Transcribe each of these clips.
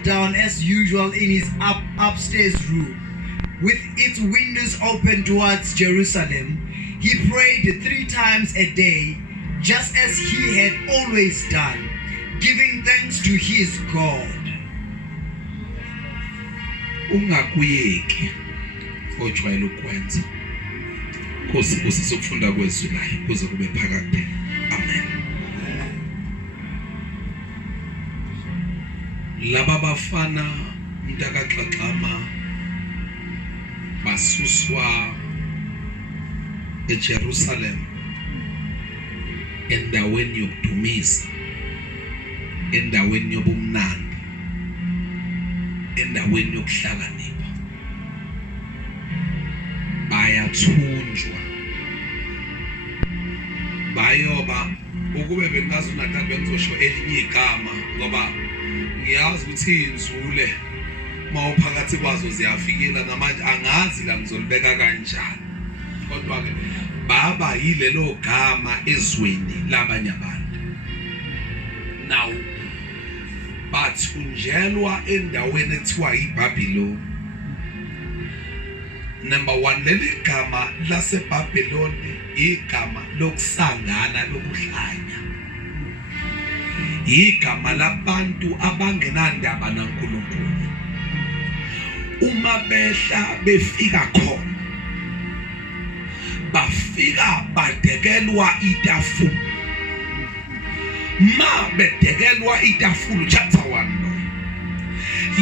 knelt down as usual in his upstairs room, with its windows open towards Jerusalem. He prayed 3 times a day, just as he had always done, giving thanks to his God. Ungakuyeki ojwayele ukwenza. Nkosi kusizokufunda kwezwi layo kuze kube phakade. Amen. Laba bafana mntakaXaXama basuswa eJerusalem endaweni yokudumisa, endaweni yobumnandi, endaweni yokuhlakanipha. Bayathunjwa bayoba ukube bengazi uNathan bengizosho elinye igama ngoba ngiyazi ukuthi inzule mawuphakathi kwazo ziyafikela namanje angazi la ngizolibeka kanjani, kodwa ke baba yilelo gama ezweni labanye abantu. Now bathunjelwa endaweni ekuthiwa iBabylon. Number 1, leli gama laseBabylon igama lokusangana, lokuhlanya. Igama labantu abangenandaba naNkulunkulu. Uma behla befika khona, bafika badekelwa itafula. Ma bedekelwa itafula, chapter 1.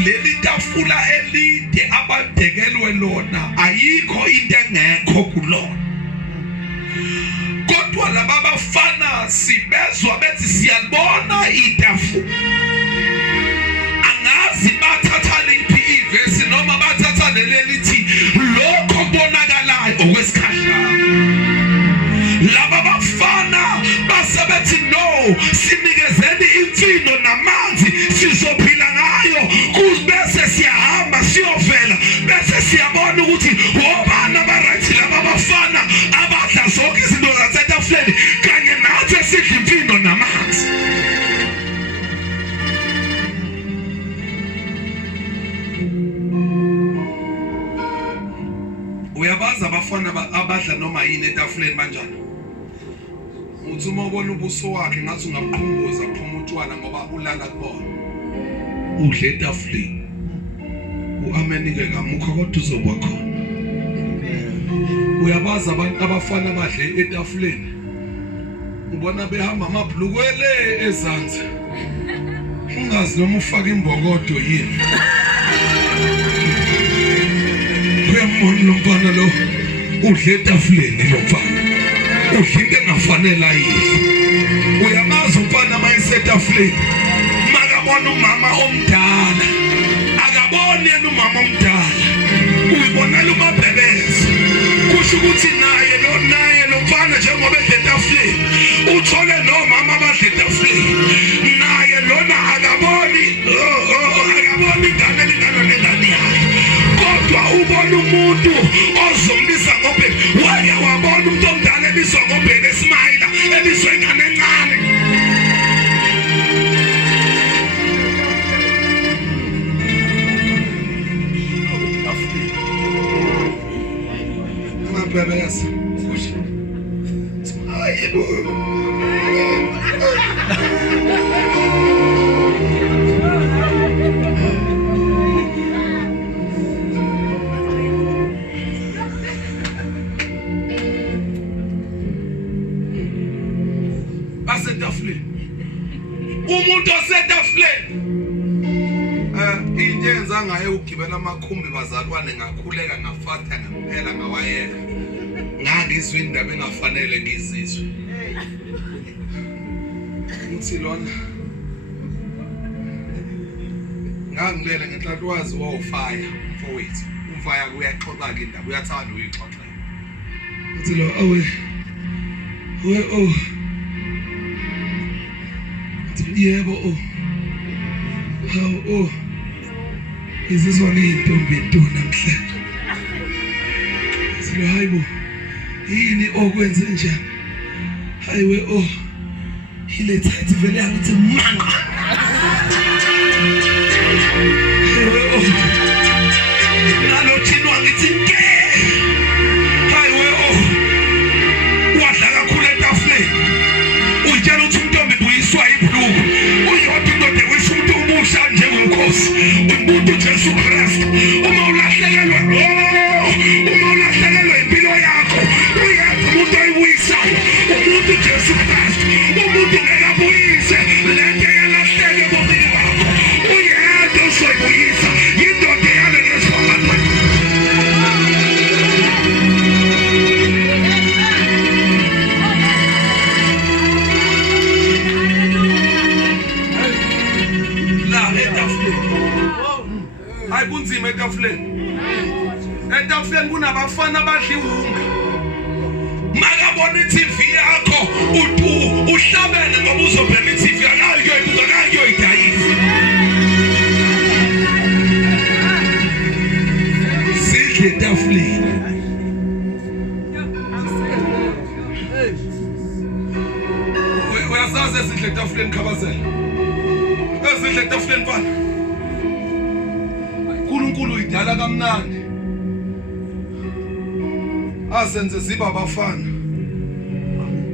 Leli tafula elide abadekelwe lona ayikho into engekho kulona. Kodwa laba bafana sibezwa bethi siyabona itafula. Angazi bathatha liphi ivesi noma bathatha lelithi lokho kubonakalayo okwesikhashana. Laba bafana basebethi no, sinikezeni imfino namanzi sizophila ngayo bese siyahamba siyovela bese siyabona ukuthi wobana baright laba bafana abadla zonke izinto zasetafuleni kanye nathi esidla imfino namanzi. Uyabaza abafana abadla noma yini etafuleni kanjani? Uthi uma ubona ubuso wakhe ngathi ungaqhumbuza phuma utshwala ngoba ulala kubona. Udle etafuleni. Uamenike kamukho kodwa uzoba khona. Uyabaza abantu abafana abadle etafuleni. Ubona behamba amabhlukwele ezansi. Ungazi noma ufaka imbokodo yini. Uyamona lo mfana lo udle etafuleni lo mfana. Udle into engafanele ayidle. Uyamazi umfana mayisetafuleni makabona umama omdala, akaboni yena umama omdala, uyibonela umabhebezi. Kusho ukuthi naye lo mfana njengoba edle etafuleni uthole nomama abadle etafuleni, naye lona akaboni ingane elingana nengane yakhe, kodwa ubona umuntu ozombisa ngobheke. Wake wabona umuntu omdala ebizwa ngobheke esmayila ebizwa ingane encane. Mabebeza basetafuleni, umuntu osetafuleni into enza ngaye ugibela amakhumbi bazalwane ngakhuleka ngafatha ngempela ngawayeka ngangizwe indaba engafanele ngizizwe. Uthi lona ngangilele ngenhlanhluwazi wofaya mfowethu, umfaya kuyaxoxa ke indaba uyathanda uyixoxa. Uthi lo yebo how izizona intombi namhlanje. Silo hayibo yini okwenze njani? Hayiwe ile thathi vele yangithi manga. umthatha njengomkhosi umuntu uJesu Kristu. Uma ulahlekelwe impilo yakho, uyedwa umuntu oyibuyisayo, umuntu uJesu Kristu. Umuntu ngeke abuyise lento eyalahleka ebomini bakho, uyedwa uzoyibuyisa, yindoda eyale ngesibhakabhaka. Hayi kunzima etafuleni. Etafuleni kunabafana abadla ihunga. Makabona iTV yakho uhlabene ngoba uzobheka iTV akayo kuyibuka akayo idayisa. Sidle etafuleni. Uyazazi sidle etafuleni khabazela. Esidle etafuleni bani. uNkulunkulu uyidala kamnandi. Asenze siba abafana.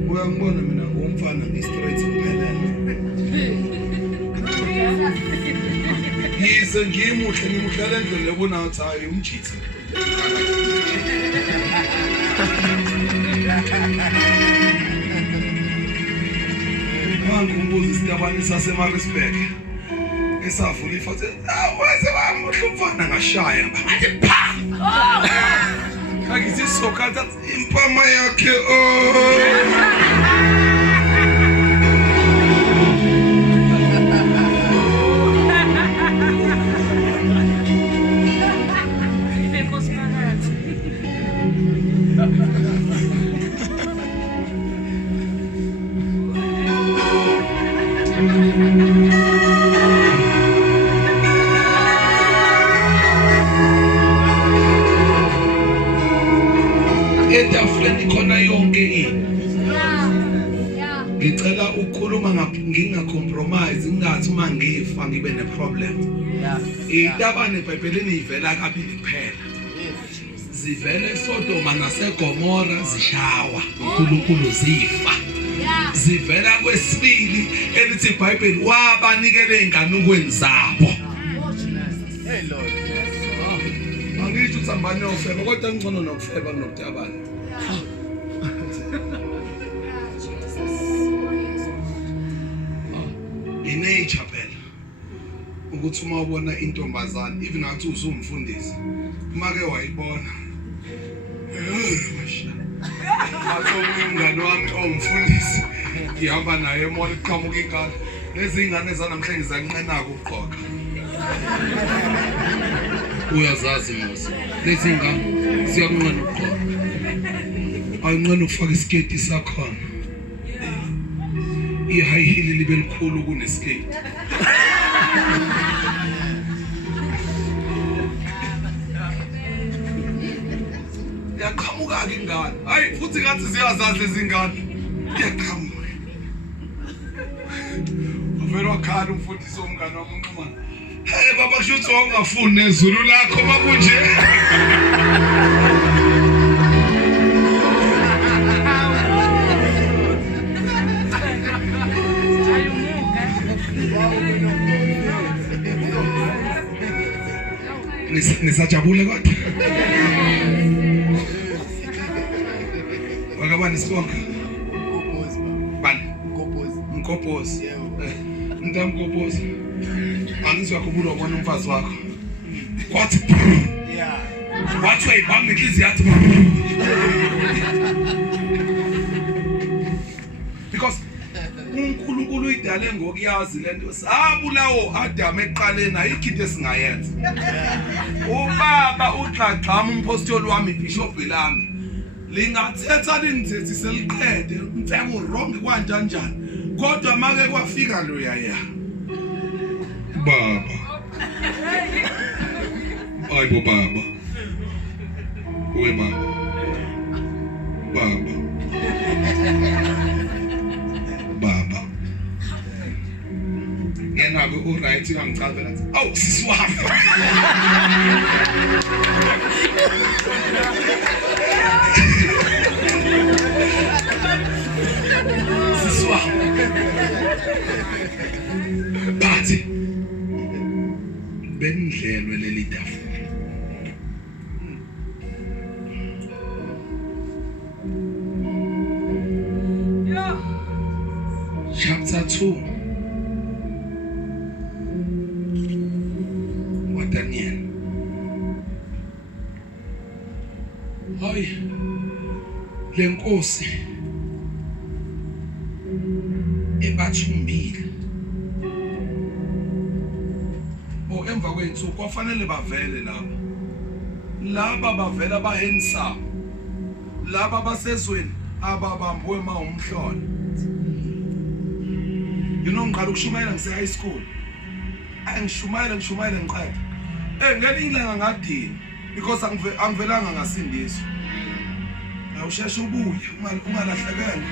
Uyangibona mina ngumfana ngistraight ngiphelele. Yise ngimuhle ngimudlala endlela ebona ukuthi hayi umjitsi. Mangumbuza isitabani saseMaritzburg. Esavula ifathe awese bamhlumfana ngashaya ngathi pha akithi sokhatha impama yakhe etafuleni khona yonke into. Ngicela ukukhuluma ngingacompromise ngathi uma ngifa ngibe neproblem. Itabane eBhayibhelini ivela kabili kuphela. Zivela eSodoma naseGomora zishawa, uNkulunkulu zifa. Zivela kwesibili elithi iBhayibheli wabanikela enganukweni zabo. Hey Lord. Angisho usambane ofeba kodwa ngcono nokufeba kunokutabana. Inature phela ukuthi uma ubona intombazane even ngathi uzumfundisi make wayibona umngane wami ongumfundisi ngihamba naye emoli iqhamuka ingane lezi ingane zanamhlanje zanqenaka ukugqoka. Uyazazi Musa lezi ngane ziyanqena ukugqoka, ayinqena ukufaka isketi sakhona. I-high heel libe likhulu kunesketi. Yaqhamuka ke ingane, hayi futhi ngathi ziyazazi izingane. Yaqhamuka uvela wakhala umfundisi womngane wami unqumana. Hey baba kusho ukuthi ungafuni nezulu lakho makunje. Nisajabule kodwa. Wakabani sibonga. Bani? Mkopozi. Mtamkopozi. Angizwa kubulo ubona umfazi wakho. Kwathi wathi ayibambe inhliziyo yathi because uNkulunkulu uyidale ngokuyazi lento sabulawo Adam eqaleni ayikho into esingayenza. Ubaba uXaxama umpostoli wami ibishop lami lingathetha linithethise liqede mfeko wrong kwanjani kodwa make kwafika lo yaya baba ayibo baba uwe baba yena ke uright uyangicabela athi awu sisi wami sisi wami bathi benidlelwe leli tafula. Chapter 2 wa Daniel. Hayi lenkosi ebathumbile emva kwensuku kwafanele bavele laba bavela bahensa laba basezweni ababambwe umhlolo. You know ngiqala ukushumayela ngise high school angishumayela ngiqala ngelinye ilanga ngadini because angivelanga ngasindiswa. Awusheshe ubuye ungalahlekanga.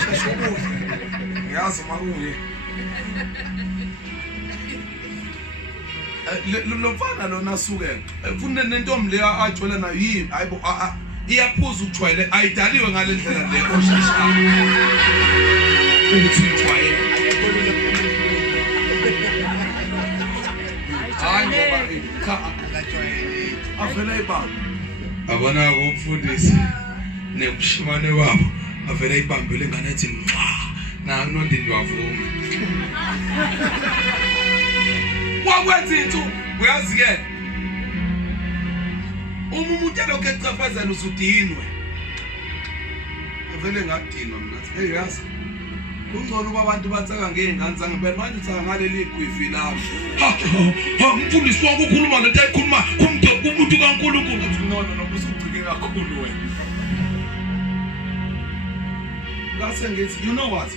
Sheshe ubuye ngiyazi makuye lo mfana lona asuke ufuna nentombi leya ajwela nayo yini hayibo iyaphuza ukujwayele ayidaliwe ngale ndlela le osheshayo ukuthi ijwayele hayi ngoba cha avela ibamba abona kumfundisi nebushimane babo avela ibambele ingane ethi na nondini wavuma wakwenza into uyazi ke umuntu lokho ecafazela usudinwe avele ngadinwa mina hey yazi kungcono uba abantu batsaka ngeingane zange phela manje utsaka ngaleli gwivi lami umfundisi wakho ukhuluma lento ayikhuluma kumuntu kaNkulunkulu uthi no usucike kakhulu wena ngase ngithi you know what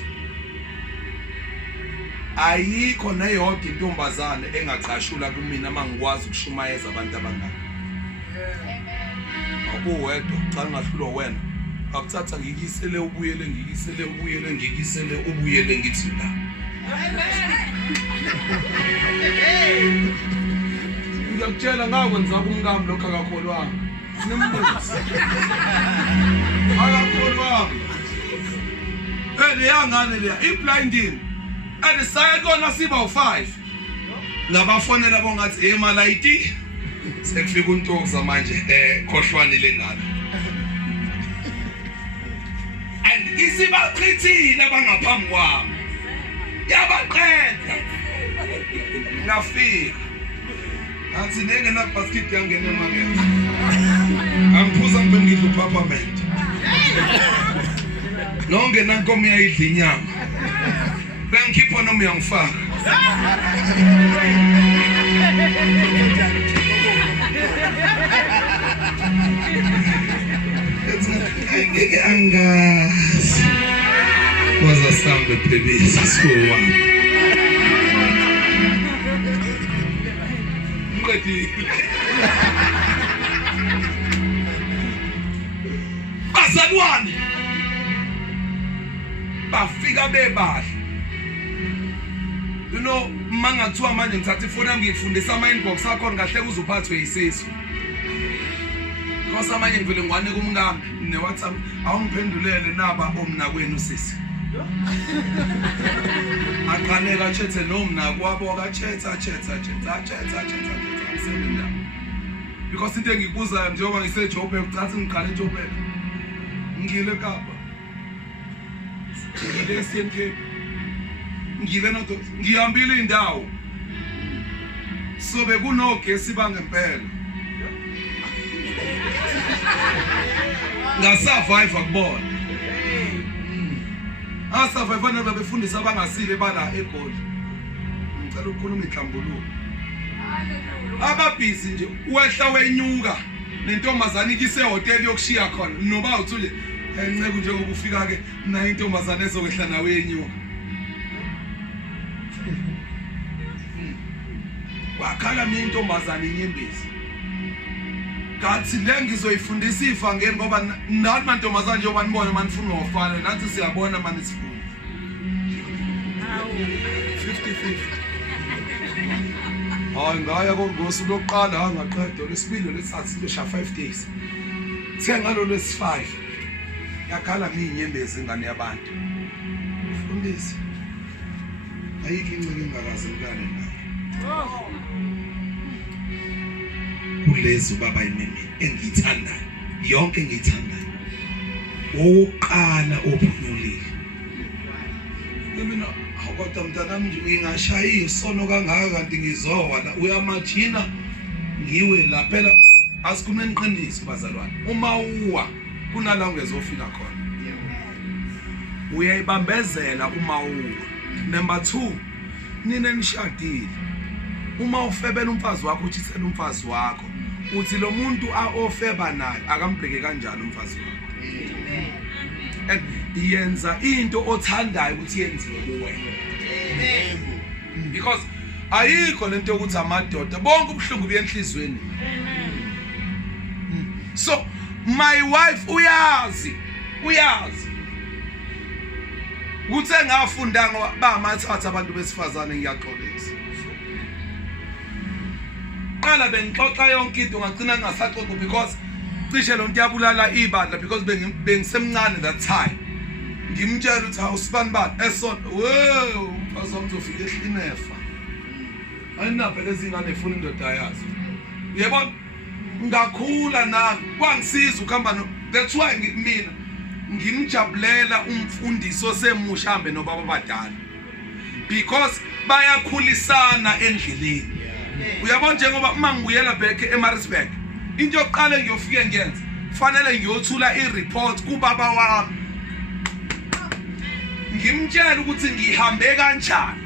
ayikho neyodwa intombazane engaqashula kumina mangikwazi ukushumayeza abantu abangaka akuwedwa cha ngahlulwa wena akuthatha ngikisele ubuyele ngithi la ngiyakutshela ngakwenza kumngami lokho akakholwanga nimbuze akakholwanga yangane leya iblinding andisaya kona siba u5 ngabafonela bongathi emalayiti sekufika untoza manje khohlwanile ngalo and isibachithile abangaphambi kwami yabaqeda ngafika athi nengena basket yangena emakethe angiphuza ngibe ngidla upapament nonke nankomo yayidla inyama bengikhipha noma uyangifaka angazi waza sambe phebisi sowa bazalwane bafika bebahle you know mangathiwa manje ngithatha ifoni yami ngifundisa ama inbox akho ngahle kuzuphathwe yisisu ngoba manje ngivele ngwane kumngami ne WhatsApp awungiphendulele naba omna kwenu sisi aqhaneka chethe nomna kwabo akachetha ngisebenza because into engikubuza njengoba ngiseJobe ukuthatha ngiqale eJobe ngile Kapa ngile SNK ngile nodo ngihambile indawo so bekunogesi bangempela ngasurvive akubona asurvive nabo befundisa abangasile bala eGoli ngicela ukukhuluma ihlambuluko ababhizi nje wehla wenyuka nentombazana ikise hotel yokushiya khona noba uthule enceke njengoba ufika ke na intombazana ezokwehla nawe yenyuka wakhala mina intombazana inyembezi kathi le ngizoyifundisa ifa ngeke ngoba nani mantombazana njengoba nibona manifuna ufana nathi siyabona manje sifuna 50-50 hayi ngaya kongosi lokuqala angaqedwa lesibili lesithathu lesha 5 days sengalo lesi5 yakhala mina inyembezi ingane yabantu fundisi ayikho inceke engakaze ngane nayo kulezi baba yimi engiyithandayo yonke engiyithandayo oqala ophunyulile mina kodwa mntanami nje ngingashaya isono kangaka kanti ngizowa la uyamajina ngiwe la phela asikhulumeni iqiniso bazalwane uma uwa kunala ungezofika khona uyayibambezela uma uwa. Number 2 nina nishadile uma ufebela umfazi wakho uthisela umfazi wakho uthi lo muntu ofeba naye akambheke kanjani umfazi wakho and yenza into othandayo ukuthi yenziwe kuwe because ayikho lento yokuthi amadoda bonke ubuhlungu beyenhlizweni. So my wife uyazi ukuthi engafunda ngoba amathatha abantu besifazane ngiyaxolisa qala bengixoxa yonke into ngagcina ngingasaxoxa because cishe lo nto yabulala ibandla because bengisemncane that time ngimtshela ukuthi awusibani bani esonto wow bazomzofika ehlinefa ayinaphe lezi ngane efuna indoda yazo uyabona ngakhula nami kwangisiza ukuhamba no that's why mina ngimjabulela umfundisi osemusha hambe nobaba abadala because bayakhulisana endleleni. Uyabona njengoba uma ngibuyela back eMaritzburg into yokuqala ngiyofike ngiyenza kufanele ngiyothula ireport kubaba wami ngimtshela ukuthi ngihambe kanjani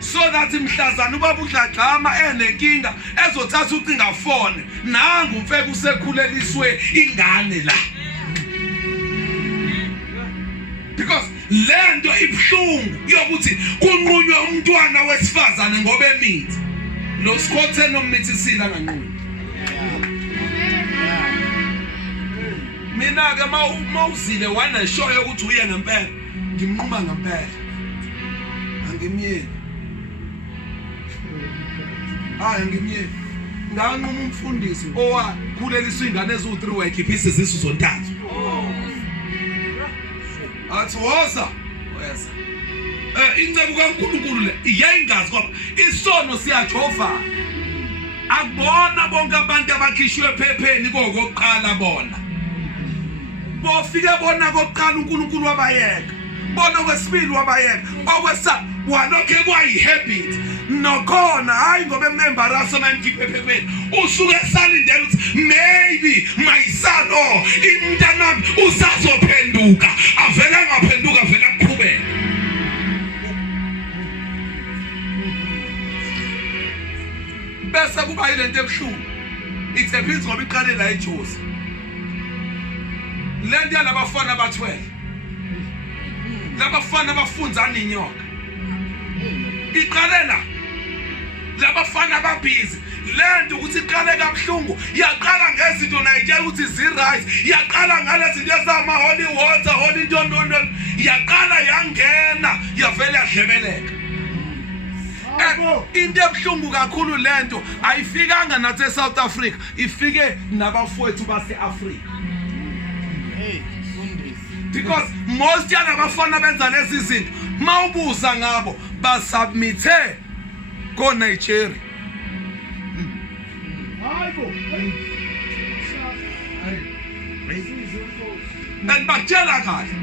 so that mhlazana ubaba uDlagxama enenkinga ezothatha ucinga phone nangu mfeke usekhuleliswe ingane la because lento ibhlungu yokuthi kunqunywe umntwana wesifazane ngoba emithi lo Scott nomithisilela nganquni mina ke mawuzile wana show ukuthi uye ngempela ngimnquma ngempela angimyeni ngimyeni nganquma umfundisi owakhuleliswa ingane ezu3 wayikhipha izisu zontathu athi woza incebo kaNkulunkulu le iyayingazi ngoba isono siyajova akubona bonke abantu abakhishwe ephepheni kokuqala bona bofike bona kokuqala uNkulunkulu wabayeka bona kwesibili wabayeka okwesa walokhe kwayihabit nokhona hayi ngoba emembarasa mangikhiphe ephepheni usuke esalindela ukuthi maybe my son intanami usazophenduka avela ngaphenduka vela kuqhubeka bese kuba yilento ebhlungu itsephinzi ngoba iqale la eJozi lento yalabafana aba12 labafana abafundzana inyoka iqale la labafana ababhizi lento ukuthi iqale kabuhlungu yaqala ngezinto nayitshela ukuthi ziright yaqala ngale zinto ezama holy water holy ntonono yaqala yangena yavela yadlebeleka into ebuhlungu kakhulu lento ayifikanga nathi eSouth Africa ifike nabafowethu base-Africa because most yalabafana benza lezi zinto mawubuza ngabo basubmithe ko Nigeria and bakutshela kahle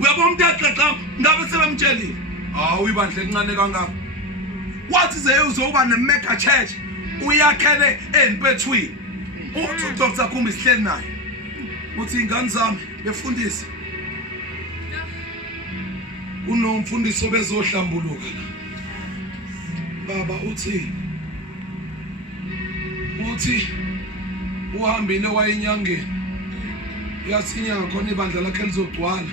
uyabona umuntu yaxaxa ngabe sebemtshelile uyibandla encane kangaka wathi ze uzoba ne-mega church uyakhele empethweni uthi uDr Khumbi sihleli naye uthi ingane zami befundisa unomfundisi obezohlambuluka la baba uthi uhambile wayenyangeni yathi inyanga khona ibandla lakhe lizogcwala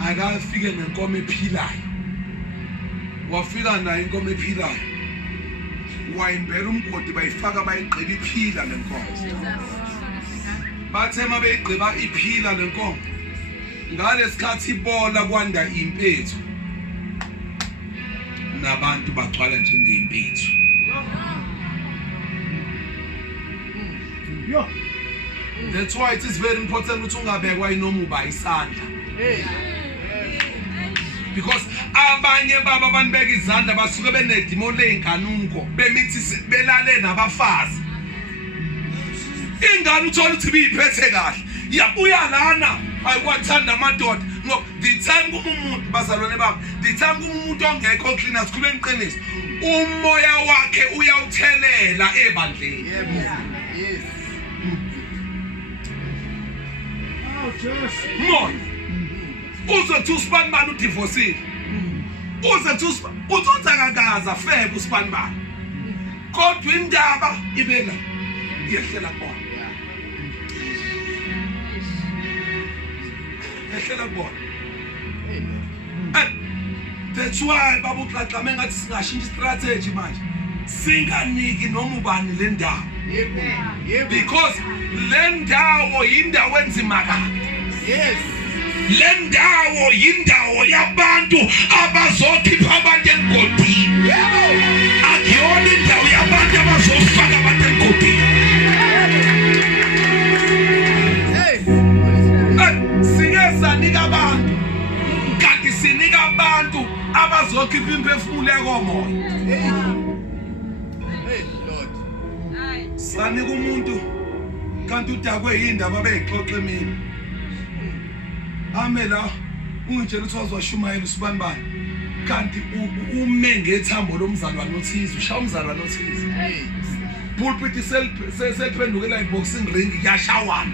akafike nenkomo ephilayo wafika naye inkomo ephilayo wayimbela umgodi bayifaka bayigqiba iphila lenkomo bathe mabeyigqiba iphila lenkomo ngalesikhathi ibola kwanda impethu nabantu bagcwala njengeimpethu that's why it is very important ukuthi ungabekwa inoma uba isandla because abanye baba abanibeka izandla basuke benedimoni leinganunko bemithi belale nabafazi ingane uthola ukuthi biyiphethe kahle yabuya lana ayikwathanda amadoda ngoba the time kumuntu bazalwane bami the time kumuntu ongekho clean sikhuluma iqiniso umoya wakhe uyawuthelela ebandleni Yes. Oh, just. moya uzothi uSpanman udivorce uzothi uthotha kakaza febe uSpanman kodwa indaba ibela yehlela kubona yehlela kubona that's why babu xaxame ngathi singashintsha strategy manje singaniki noma ubani le ndawo because le ndawo yindawo enzima kabi Yes. le ndawo yindawo yabantu abazokhipha abantu emgodini akuyona indawo yabantu abazofaka abantu emgodini singesanika abantu kanti sinika abantu abazokhipha imphefumulo ekomoya Hey, Lord. sanika umuntu kanti udakwe yindaba abeyixoxe mina ame la ungitshela ukuthi wazwashumayela uSibanibani kanti ume ngethambo lomzalwane othize ushaya umzalwane othize Hey. pulpit seliphendukela iboxing ring yashawana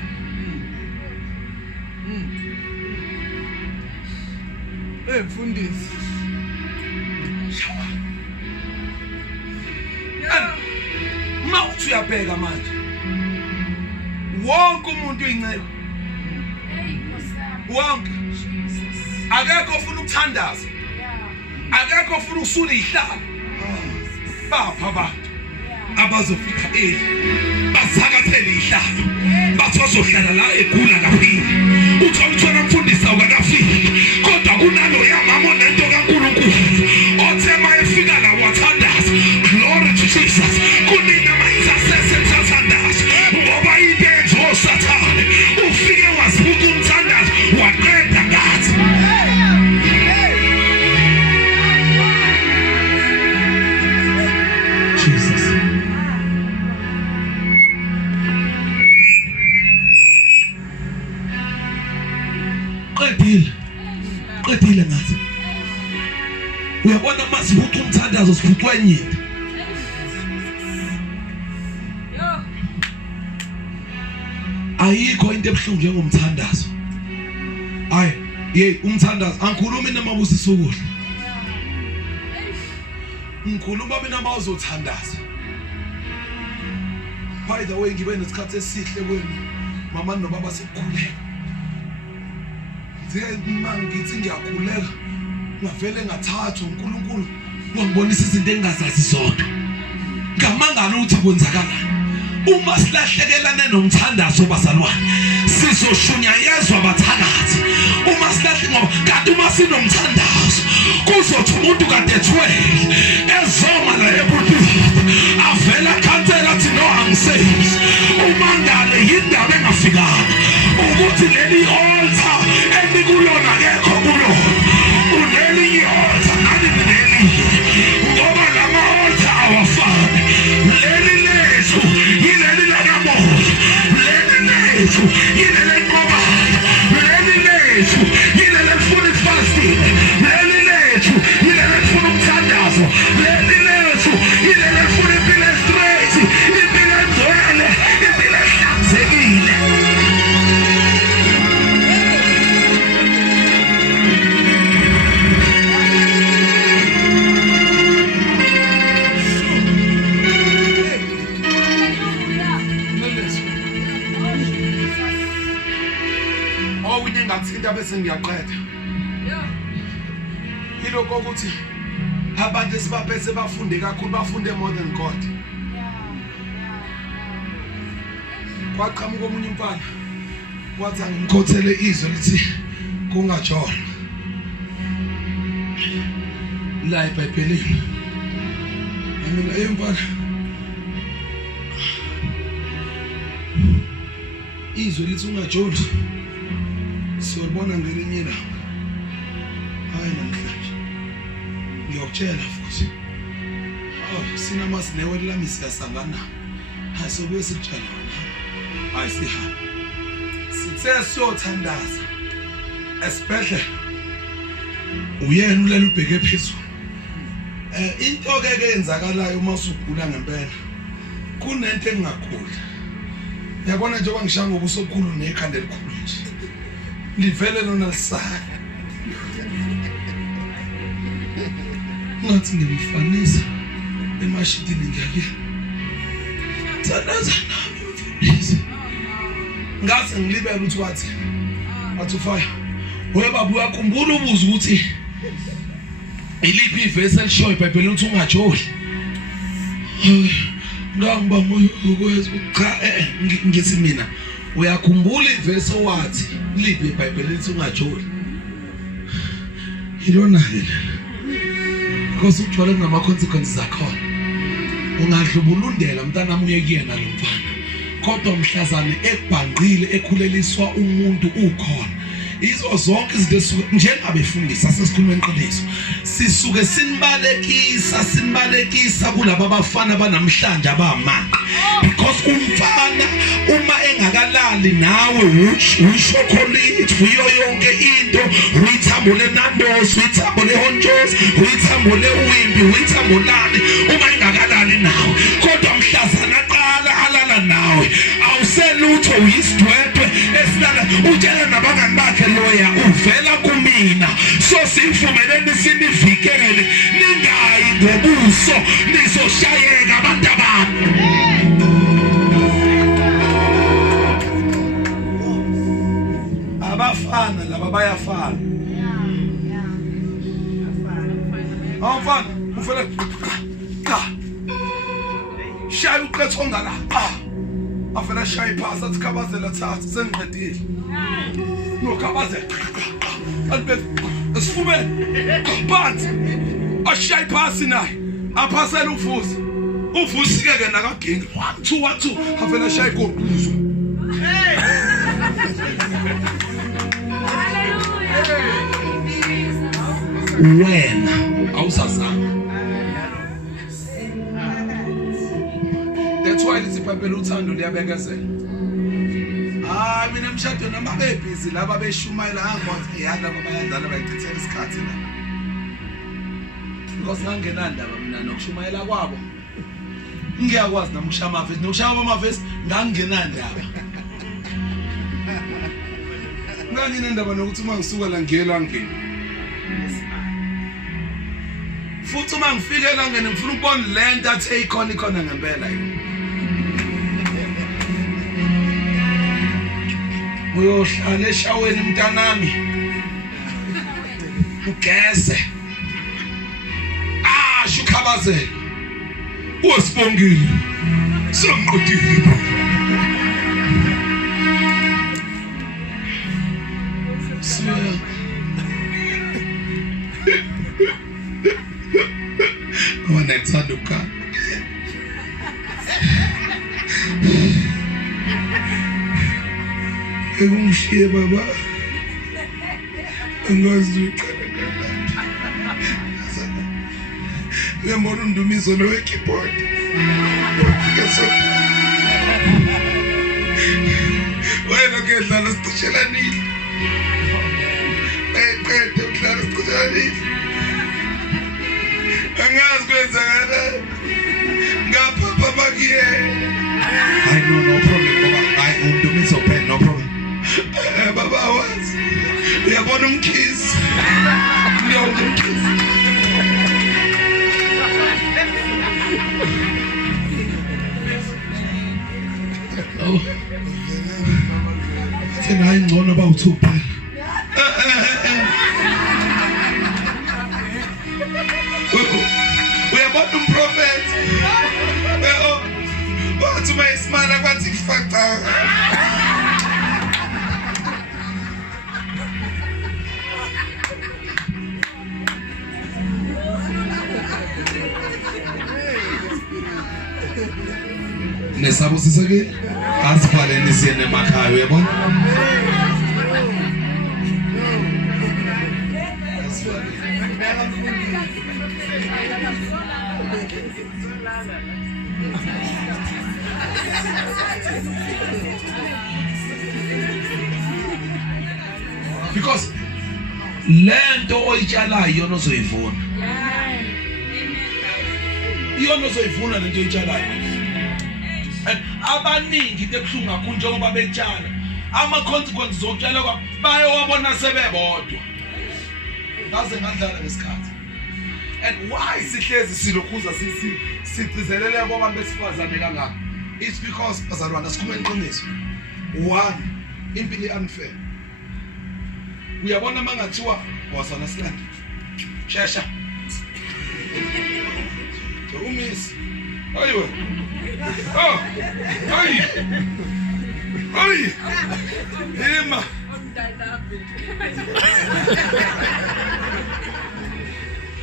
Hey, mfundisi. shawana mawuthi uyabheka manje wonke umuntu uyinceba wonke akekho ufuna ukuthandaza akekho ufuna ukusula ihlala bapha abantu abazofika basakathele ihlalo bathozohlala la egula kaphili uthola mfundisi awukafiki kodwa kunalo yamama onento kaNkulunkulu othe mayefika la wathandaza glory to Jesus kunina mayisasese tathandaza ngoba into osathane ufike wasibuka umthandazo waqeda ngathi Jesus qedile ngathi uyabona masibuka umthandazo sibuka enyini ayikho into ebuhlungu njengomthandazo hayi umthandazo angikhulumi namabusiso ukudla ngikhuluma mina mawuzothandaza by the way ngibe nesikhathi esihle kwenu mama nobaba sekukhuleka ngithi ngiyakhuleka ngavele ngathathwa uNkulunkulu wangibonisa izinto engingazazi zodwa ngamangala ukuthi kwenzakalani uma silahlekelane nomthandazo bazalwane sizoshunyayezwa bathakathi uma silahle ngoba kanti uma sinomthandazo kuzothi umuntu kade ethwele ezoma la ebudini avela khansela athi no angisebenzi uma ngale yindaba engafikanga ukuthi leli altar endikulona akekho kulona unelinye altar nani nelinye ngoba lama altar awafani leli lethu yileli lakamoya leli lethu yileli qobayo leli lethu yileli elifuna fasting leli lethu yileli elifuna umthandazo leli lethu yileli elifuna impilo straight impilo engcwele impilo ehlanzekile ngathi bese ngiyaqeda yiloko ukuthi abantu esibaphethe bafunde kakhulu bafunde more than God kwaqhamuka omunye umfana wathi angimkhothele izwi lithi kungajona la eBhayibhelini mina eyimfana izwi lithi ungajona siyobona ngelinye ilanga hayi namhlanje ngiyokutshela futhi sinamasinewe lami siyasangana hayi sobuye sikutshala ayisiha sithe siyothandaza esibhedlela uyena ulela ubheke phezulu into ke eyenzakalayo uma usugula ngempela kunento engakhula yabona njengoba ngishaya ngobuso obukhulu nekhanda elikhulu nje livele lona lisaka ngathi ngimfanisa emashitini ngiyake thandaza nami ngase ngilibele ukuthi wathi ufaya we baba uyakhumbula ubuza ukuthi iliphi ivesi elishoyo iBhayibheli ukuthi ungajoli ngangibamba ukwenza cha ngithi mina uyakhumbula ivesi owathi iliphi iBhayibheli ukuthi ungajoli ilona because ujwala kunama consequences akhona ungadlubulundela mntanami uye kuyena lo mfana kodwa mhlazane ekubhanqile ekhuleliswa umuntu ukhona izo zonke izinto esuke njengabefundisi asesikhulumeni qiniso sisuke sinbalekisa kulabo abafana banamhlanje abamanga because umfana uma engakalali nawe uchocolate uyo yonke into uyithambo leNandos uyithambo leHonjos uyithambo lewimbi uyithambo lani uma engakalali nawe kodwa mhlazana qala alala nawe awuselutho uyisidwedwe esilala utshela nabangani bakhe loya uvela kumina so sivumelene sinivikele ningayi ngobuso nizoshayeka abantu abantu abafana laba bayafana awufana ufela shaya uqethonga la afela shaya iphasa sikhabazela thatha sengiqedile no khabazela albe esifumene phansi ashaya iphasi naye aphasela uvusi ke nakaginga 1 2 afela shaya igoquzo wena awusazama that's why lithi iBhayibheli uthando liyabekezela mina emshadweni noma bebhizi laba beshumayela angwathi yalabo bayandala bayichithela isikhathi la because ngangenandaba mina nokushumayela kwabo ngiyakwazi namukushaya amavesi nokushaya amavesi ngangenandaba nganginendaba nokuthi uma ngisuka la ngiyela ngene futhi uma ngifike la ngene ngifuna ukubona lento athe ikhona ngempela yini uyohlala eshaweni mntanami ugeze shukhabazela usibongile sangiqedile wana tsaduka Ekumshiye baba angazi uqala ngiyambona undumiso lo keyboard wena ke dlala sichishelanile qede udlala sichishelanile angazi kwenzakala ngapha baba kiye I know no problem baba I undumiso pen no problem baba wazi uyabona umkhizi ngiyabona umkhizi oh thina ingcono bawuthupha uyabona umprofeti wathi uma isimala kwathi kufaca nesabo sisake asifaleni siyene emakhaya uyabona Because lento oyitshalayo iyona ozoyivuna. Iyona ozoyivuna lento oyitshalayo. And abaningiekuhlunga kakhulu njengoba betshala. Ama consequences zokutshala kwabo bayowabona sebebodwa. Ngaze ngadlala ngesikhathi. And why sihlezi silokhuza sigcizelele kwabantu besifazane kangaka? It's because bazalwana sikhuluma iqiniso. One, impilo unfair. Uyabona mangathiwa wasana silanda. Shesha. Umisi. Ayiwe. Oh. Ayi. Ayi. Ema.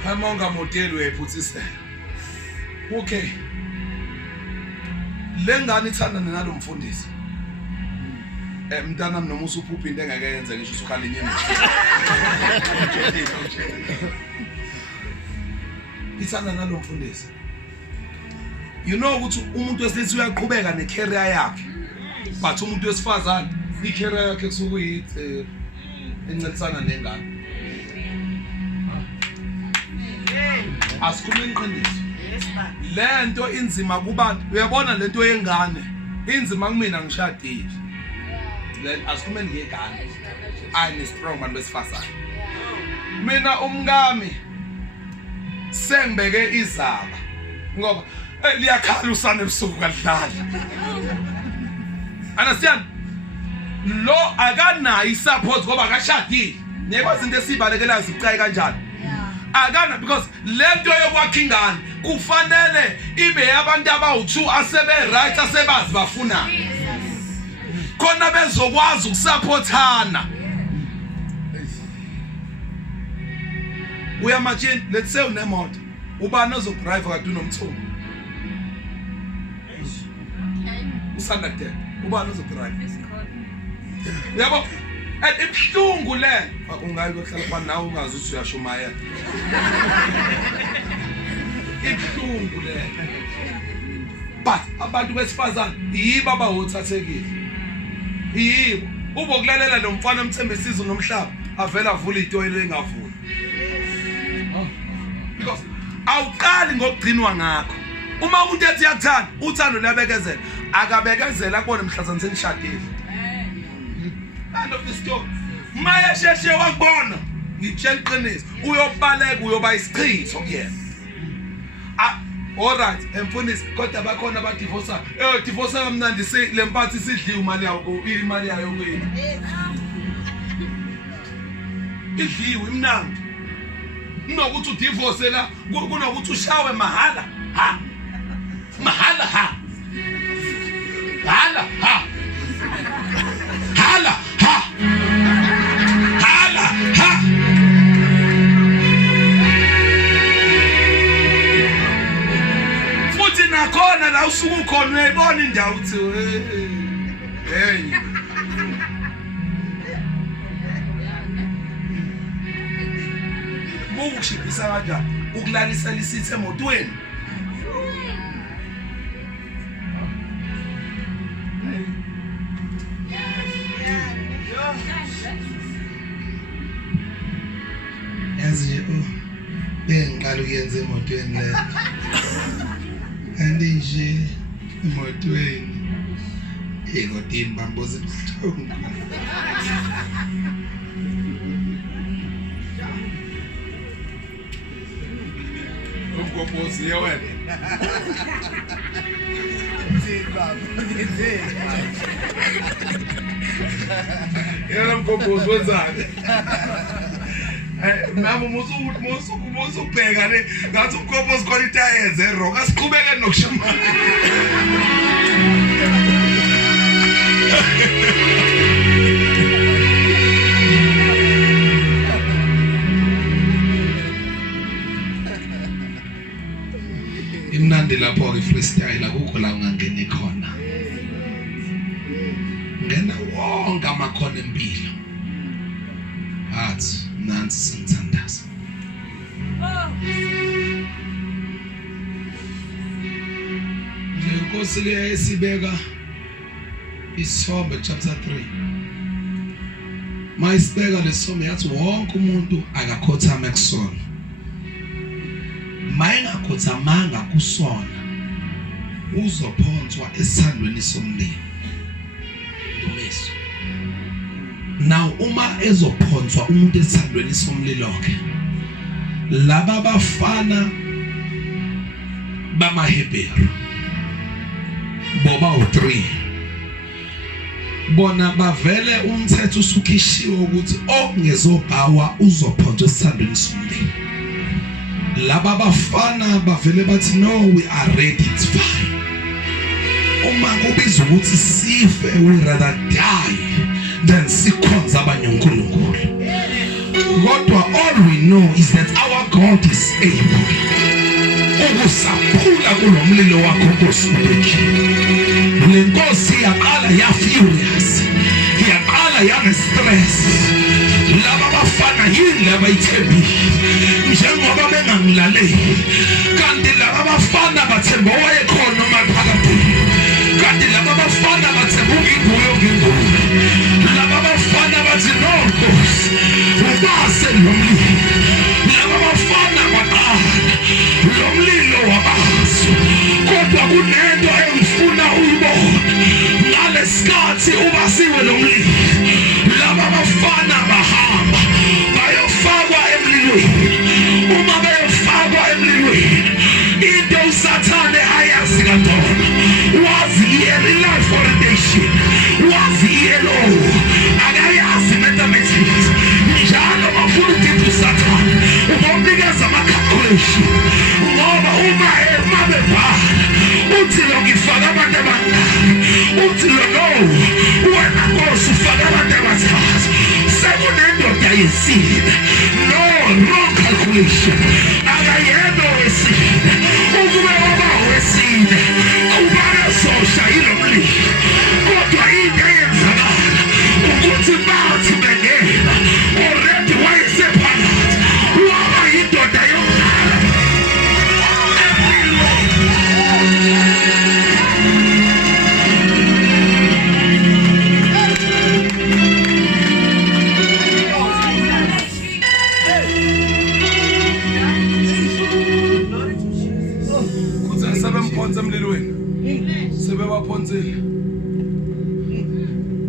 Hamonga modeli wephutsisela. Okay. Lengane ithanda nalomfundisi. Mntana noma usuphupha into engeke yenze ngisho usukhala inyama. Ithanda nalomfundisi. You know ukuthi umuntu wesilisa uyaqhubeka necareer yakhe. But umuntu wesifazane icareer yakhe kusuke uyithi encelisana nengane. Asikhuluma iqiniso. Lento inzima kubantu. Uyabona lento yengane inzima kumina ngishadile. Asikhuluma ngegane. Ani strong man besifazane. Mina umngami sengibeke izaba ngoba liyakhala usana ebusuku kadlala. Understand? Lo akanayo isupport ngoba akashadile. Nekwazi into esibalekelayo sicayi kanjani? Akana because lento yokwakha ingane kufanele ibe yabantu abawu2 asebe right asebazi bafuna. Khona bezokwazi ukusupportana. Uyamagine, let's say unemoto. Ubani ozodrive kade unomthungu. Usanda kude. Ubani ozodrive. Yabo, ebhlungu le. Ungayi kohlala phana nawe ungazi ukuthi uyashumaya. Ebhlungu le. But abantu besifazane yibo abawothathekile. Yibo. Ubokulalela nomfana emthembisizo nomhlaba avela avula itoyela engavula. Because awuqali ngokugcinwa ngakho. Uma umuntu ethi yakuthanda, uthando liyabekezela. Akabekezela akubone mhlazana senishadile. End of the story. Maya sheshe wakubona. Ngitshela iqiniso. Uyobaleka uyoba isichitho kuyena. All right, emfundisi kodwa bakhona abadivorce. Divorce kamnandi lemphathi sidliwe imali yakho, imali yayo kuyini. Idliwe imnandi. Kunokuthi udivorce la, kunokuthi ushawe mahala. Ha. Mahala ha. Hala ha. Hala ha. Hala ha. Futhi nakhona la usuku ukhona uyayibona indawo uthi hey. Ukushibisa kanjani? Ukulalisa lisithe emotweni. Yazi bengiqala ukuyenza emotweni le. Andinje emotweni. Kodini bamboza ibuhlungu. Umgobhozi yewena. Yena umgobhozi wenzani? Nami musu ubheka le ngathi umgobhozi khona itaya zero asiqhubeke nokushuma. Imnandi lapho ke freestyle akukho la ungangena khona. Ngena wonke amakhono empilo. Athi nansi singithandaza. lenkosi le esibeka isombe chapter 3 mayisibeka lesombe yathi wonke umuntu akakhothama kusona mayengakhothama kusona uzophonswa esandweni somlilo umeso. Now uma ezophonswa umuntu esandweni somlilo ke laba bafana bamaHebheru boba u3 bona bavele umthetho usukhishiwe ukuthi okungezobhawa uzophonswa esandweni somlilo. Laba bafana bavele bathi no, we are ready, it's fine. Uma kubizwa ukuthi sife, we rather die than sikhonza abanye uNkulunkulu. Kodwa all we know is that our God is able ukusaphula kulomlilo wakho nkosibekile. Lenkosi yaqala ya furious, yaqala ya stress. Laba bafana yini laba ithembile njengoba bengangilaleli, kanti laba bafana bathemba owayekhona maphakathi, kanti laba bafana bathemba unginguyo. Laba bafana bathi no Nkosi ubase nomlilo. Laba bafana baqala lomlilo wabaso, kodwa kunento engifuna uyibone ngalesikhathi ubasiwe lomlilo. Laba bafana bahamba bayofakwa emlilweni. Uma bayofakwa emlilweni into usathane ayazi kantona, wazi i-life orientation, wazi i-LO, akayazi mathematics. Njalo bafuna ukuthi usathane ubomnikeza ama-calculation, ngoba uma bebhala uthi lo ngifaka abantu abangaki, uthi lo no wena Nkosi ufaka abantu abathathu. Sekunendoda yesine, no, wrong calculation, akayena owesine. Ukube waba owesine ubakazosha ilomlilo, kodwa into eyenzakala ukuthi bathi bengena already wayesephakathi, waba yindoda yokuqala emlilweni. Sebemphonsa emlilweni, sebebaphonsile,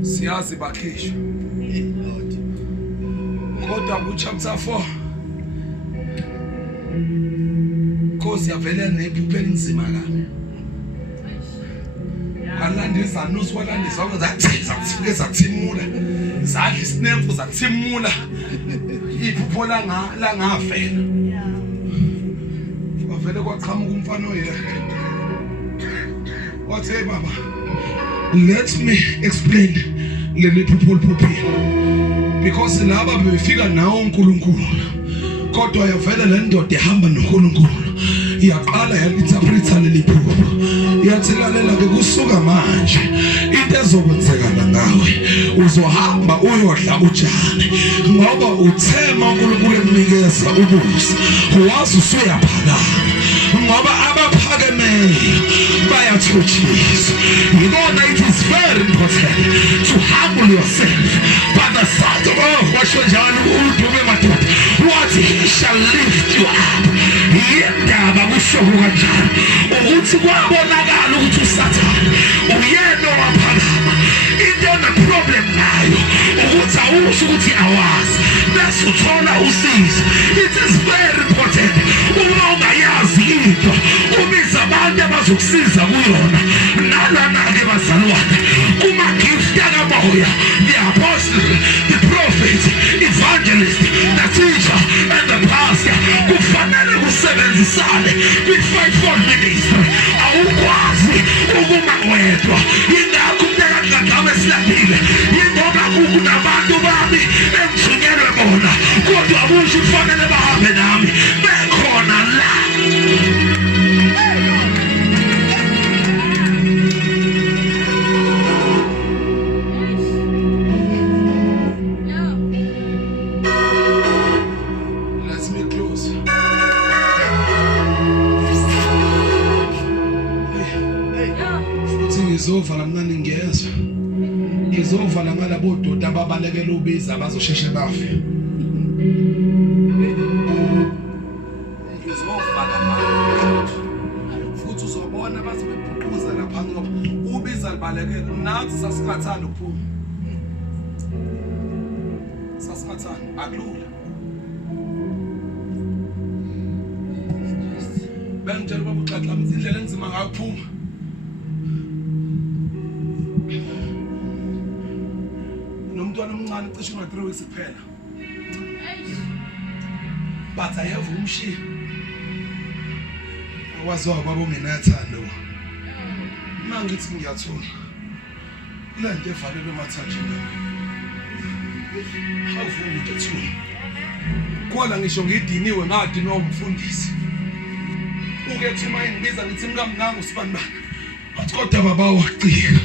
siyazi bakhishwa. Kodwa ku-chapter 4 Nkosi yavele nephupho elinzima kabi. Alandisa nusu walandisa zakufike zathimula, zadla isinemfu zathimula iphupho langavela. Wavele kwaqhamuka umfana oyedwa wathi hey baba, let me explain leli phupho oliphuphile, because laba befika nawo uNkulunkulu, kodwa yavela le ndoda ehamba noNkulunkulu yaqala yali-interpreta leli phupho. Yathi lalela-ke kusuka manje into ezokwenzekana ngawe, uzohamba uyodla utshani, ngoba uthema uNkulunkulu ekunikeza ubusi, wazi usuyaphakama, ngoba abaphakemeyo bayathotshiswa. Yikona it is very important to humble yourself. But the sight of washo njalo uDube madoda wathi he shall lift you up. Yindaba kusho kanjani ukuthi kwabonakala ukuthi uSathane uyena owaphakama. Into na problem nayo ukuthi awusho ukuthi awazi bese uthola usizo. It is very important uma ungayazi into ubiza abantu abazokusiza kuyona. Nalana-ke bazalwane kuma gift yakamoya, the apostle, the prophet, evangelist, the teacher and the pastor kufanele kusebenzisane kwi-fivefold ministry. Awukwazi ukuma wedwa, yingakho umntakakagama esilapile, yingoba kunabantu bami engithunyelwe bona, kodwa abusho kufanele bahambe nami bekhona la. Ngizovala mna ningezwa. Ngizovala ngalabo doda ababalekela ubiza abazosheshe bafe. Ngizovala manje. Futhi uzobona bathi bephuquza lapha ngoba ubiza libalekela. Nathi sasingathanda ukuphuma. Sasingathanda akulula. Bengitshela ubaba uXaxa indlela enzima ngakuphuma. Nomntwana omncane cishe nga 3 weeks kuphela. But I have umshi. Awaziwa baba ongenathando. Mangithi ngiyathola. Lento evalelwe emathanjeni. Awufuni nje thuna. Kwala ngisho ngidiniwe ngadinwa umfundisi. Ukethi uma ingibiza ngithi mkamnganga usibanibani. Bathi kodwa baba wacika.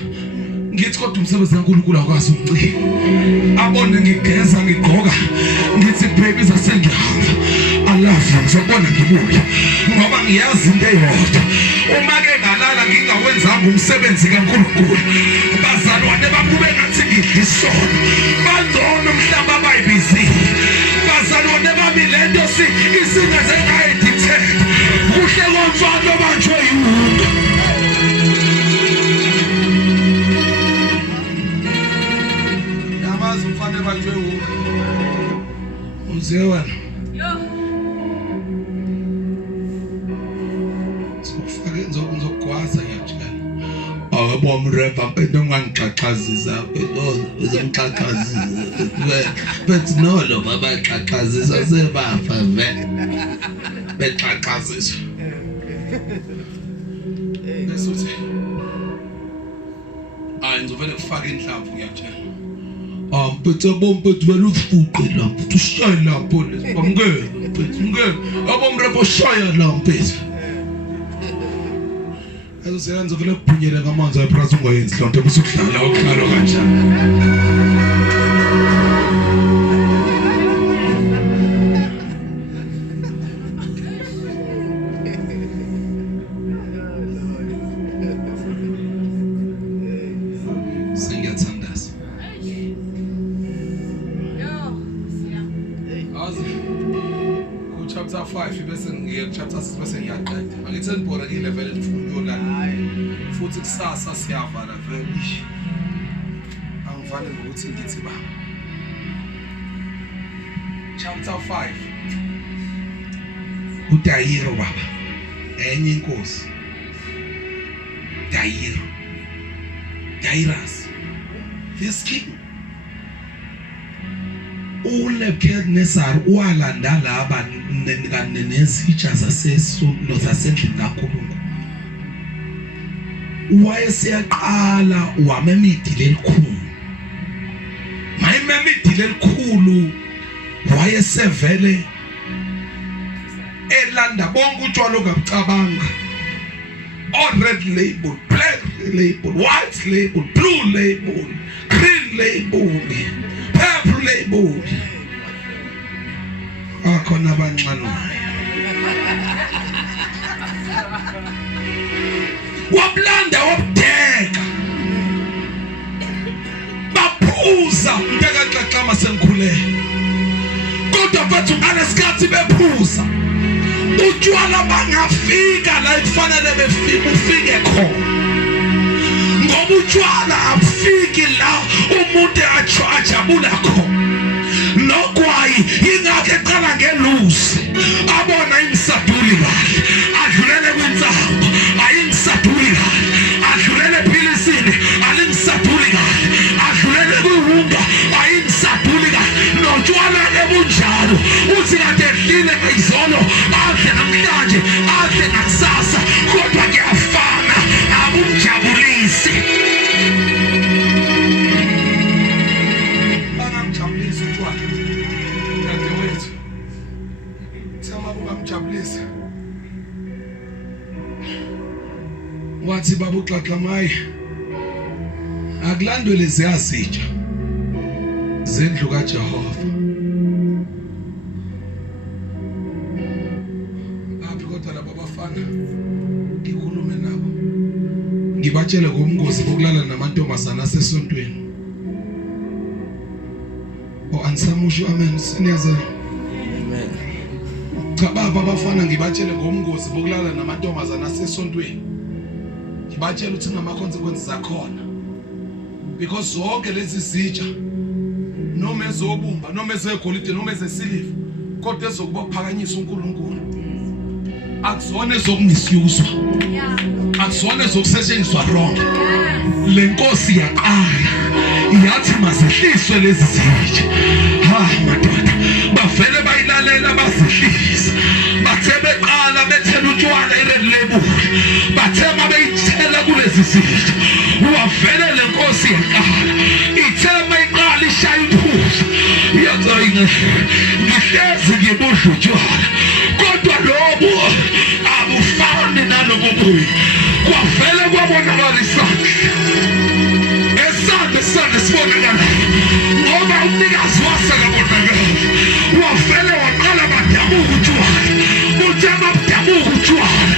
Ngithi kodwa umsebenzi kaNkulunkulu akwazi ukucika. Abone ngigeza ngigqoka ngithi baby zasengihamba. I love you ngizobona ngibuya. Ngoba ngiyazi into eyodwa. Uma ke ngalala ngingawenzanga umsebenzi kaNkulunkulu. Bazalwane bakube ngathi ngidlisono. Bangcono mhlamba bayibizile. Bazalwane bami lento isingaze ngayidictate. Kuhle komfana obanjwe yihunga. Yamazi umfana obanjwe yihunga. Uze wena. Sokufake ngizokugwaza ngiyajela. Awubona rapper into ngangixaxazisa uzongixaxazisa. But no lo baba xaxazisa sebafa vele. Bexaxazisa. Besuthi ngizovele ufake inhlamvu ngiyatshela. Phethe bompethu belufuqe lapho. Tushaye lapho lesi. Bamngeke, phethe ngeke. Abomrepo shaya lapho phethe. Azosebenza vele ukuphunyela kamanzi ayiphraza ungayenzi lonto bese ukudlala okudlalo kanjani. Chapter 5 bese ngiye chapter 6 bese ngiyaqeda. Angithi ngibhora ke level elifundo la. Futhi kusasa siyavala vele. Angivale ngokuthi ngithi ba. Chapter 5. Udayiro baba. Enye inkosi. Dayiro. Dairas. This king. uNebukadnezar walanda laba nezitsha zasesonto zasendlini kaNkulunkulu wayesiyaqala wamemidile elikhulu mayimemidile elikhulu wayesevele elanda bonke utshwala ongabucabanga on red label, black label, white label, blue label, green label, purple label. Akhona abancane. Wablanda wabdeka. Baphuza ndakaxaxama sengikhule. Kodwa bathu alesikhathi bephuza. Utshwala bangafika la kufanele befike ufike khona ngoba utshwala afiki la umuntu ajabula khona nogwayi ingakho eqala ngelusi abona imsaduli kahle adlulele kwintsamba ayimsaduli kahle adlulele ephilisini alimsaduli kahle adlulele kwihunga ayimsaduli kahle notshwala ebunjalo uthi kade edlile ngizolo adle namhlanje adle nakusasa kodwa kuyafana abumjabulisi bangamjabulisi utshwala kade wethu thema bungamjabulisa wathi baba uXaxamaye akulandwe lezi yazitsha zendlu kaJehova ngikhulume nabo Ngibatshele ngobungozi bokulala namantombazana asesontweni. Ansamusho amen siniyazana. Amen. Cha baba abafana ngibatshele ngobungozi bokulala namantombazana asesontweni. Ngibatshele ukuthi ngama consequences zakhona. Because zonke lezi zitsha noma ezobumba noma ezegolide noma ezesiliva kodwa ezokubaphakanyisa uNkulunkulu. Akuzona ezokumisuzwa. Akuzona ezokusetshenziswa wrong. Le nkosi yaqala iyathi mazihliswe lezi zitsha. Madoda bavele bayilalela bazihlisa. Bathe beqala bethela utshwala ired label. Bathe mabeyithela kulezi zitsha. Wavele le nkosi yaqala. Ithe mayiqala ishaya iphuzu. Iyazoyina ngihlezi ngibudla utshwala. Kodwa lobo abufani nalobo buyi. Kwavele kwabonakala isandla. Esandla sibonakalayo. Ngoba umnikazi wasakabonakala. Wavele waqala badabuka utshwala. Uthe mabadabuka utshwala.